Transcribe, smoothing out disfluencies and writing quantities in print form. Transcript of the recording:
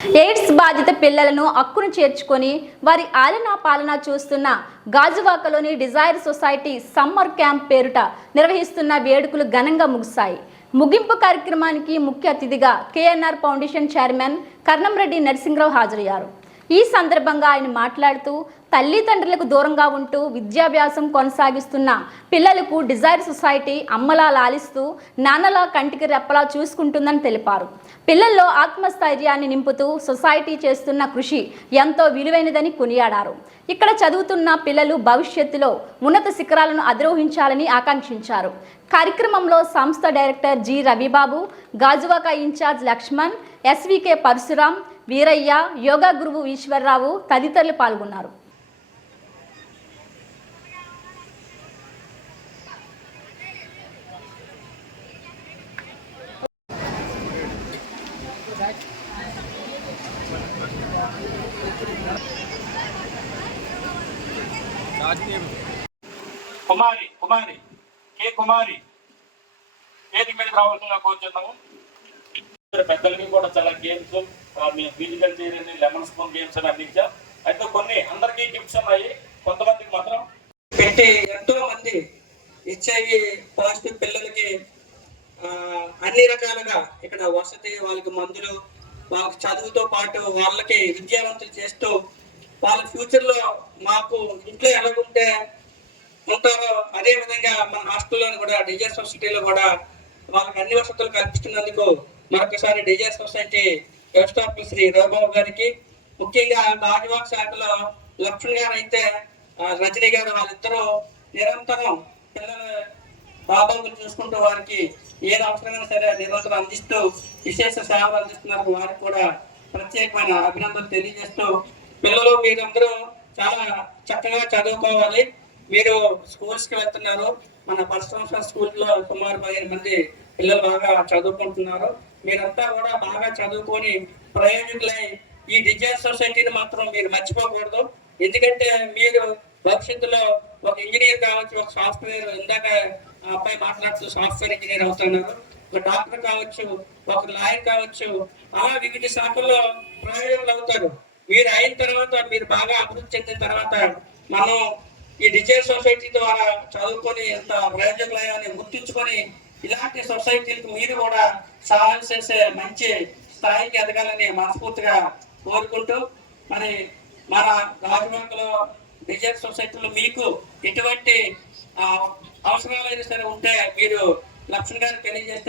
AIDS బాధిత పిల్లలను హక్కును చేర్చుకొని వారి ఆలనా పాలన చూస్తున్న గాజువాకలోని డిజైర్ సొసైటీ సమ్మర్ క్యాంప్ పేరుట నిర్వహిస్తున్న వేడుకలు ఘనంగా ముగిశాయి. ముగింపు కార్యక్రమానికి ముఖ్య అతిథిగా KNR foundation chairman Karnamreddy Narasimharao హాజరయ్యారు. ఈ సందర్భంగా ఆయన మాట్లాడుతూ తల్లిదండ్రులకు దూరంగా ఉంటూ విద్యాభ్యాసం కొనసాగిస్తున్న పిల్లలకు డిజైర్ సొసైటీ అమ్మలా లాలిస్తూ నాన్నలా కంటికి రెప్పలా చూసుకుంటుందని తెలిపారు. పిల్లల్లో ఆత్మస్థైర్యాన్ని నింపుతూ సొసైటీ చేస్తున్న కృషి ఎంతో విలువైనదని కొనియాడారు. ఇక్కడ చదువుతున్న పిల్లలు భవిష్యత్తులో ఉన్నత శిఖరాలను అధిరోహించాలని ఆకాంక్షించారు. కార్యక్రమంలో సంస్థ director G Ravibabu, Gajuwaka in charge Lakshman, SVK Parasuram, Veeraiah, yoga గురువు ఈశ్వర్రావు తదితరులు పాల్గొన్నారు. కుమారి వేదిక మీద రావాల్సిందిగా కోరుచున్నాము. పెద్దలకి కూడా చాలా గేమ్స్, మ్యూజికల్ చైర్ అని, లెమన్ స్పూన్ గేమ్స్ అని అందించాం. అయితే కొన్ని అందరికీ గిఫ్ట్స్ ఉన్నాయి, కొంతమందికి మాత్రం పెట్టి ఎంతో మంది హెచ్ఐవి పాజిటివ్ పిల్లలకి అన్ని రకాలుగా ఇక్కడ వసతి, వాళ్ళకి మందులు, వాళ్ళకి చదువుతో పాటు వాళ్ళకి విద్యావంతులు చేస్తూ వాళ్ళ ఫ్యూచర్లో మాకు ఇంట్లో ఎలాగుంటే ఉంటారో అదే విధంగా మన హాస్టల్లోని కూడా డిజైర్ సొసైటీలో కూడా వాళ్ళకి అన్ని వసతులు కల్పిస్తున్నందుకు మరొకసారి డిజైర్ సొసైటీ వ్యవస్థాపకులు శ్రీ రవిబాబు గారికి, ముఖ్యంగా గాజువాక శాఖలో లక్ష్మణ్ గారు అయితే రజనీ గారు, వాళ్ళిద్దరూ నిరంతరం పిల్లల బాబాబులు చూసుకుంటూ వారికి ఏది అవసరమైనా సరే నిరంతరం అందిస్తూ విశేష సేవలు అందిస్తున్నారు. వారికి కూడా ప్రత్యేకమైన అభినందనలు తెలియజేస్తూ, పిల్లలు మీరందరూ చాలా చక్కగా చదువుకోవాలి. మీరు స్కూల్స్కి వెళ్తున్నారు. మన పరశురామ స్కూల్లో సుమారు 15 మంది పిల్లలు బాగా చదువుకుంటున్నారు. మీరంతా కూడా బాగా చదువుకొని ప్రయోజకులై ఈ డిజైర్ సొసైటీని మాత్రం మీరు మర్చిపోకూడదు. ఎందుకంటే మీరు భవిష్యత్తులో ఒక ఇంజనీర్ కావచ్చు, ఒక సాఫ్ట్వేర్, ఇందాక అబ్బాయి మాట్లాడుతూ సాఫ్ట్వేర్ ఇంజనీర్ అవుతున్నారు, ఒక డాక్టర్ కావచ్చు, ఒక లాయర్ కావచ్చు, అలా వివిధ శాఖల్లో ప్రయోజకులు అవుతారు. మీరు అయిన తర్వాత, మీరు బాగా అభివృద్ధి చెందిన తర్వాత మనం ఈ డిజైర్ సొసైటీ ద్వారా చదువుకొని ఎంత ప్రయోజకులయ్యాన్ని గుర్తించుకొని ఇలాంటి సొసైటీలకు మీరు కూడా సహాయం చేసే మంచి స్థాయికి ఎదగాలని మనస్ఫూర్తిగా కోరుకుంటూ, మరి మన గాజువాకలో డిజైర్ సొసైటీలో మీకు ఎటువంటి అవసరాలైనా సరే ఉంటే మీరు లక్ష్మణ్ గారికి తెలియజేస్తే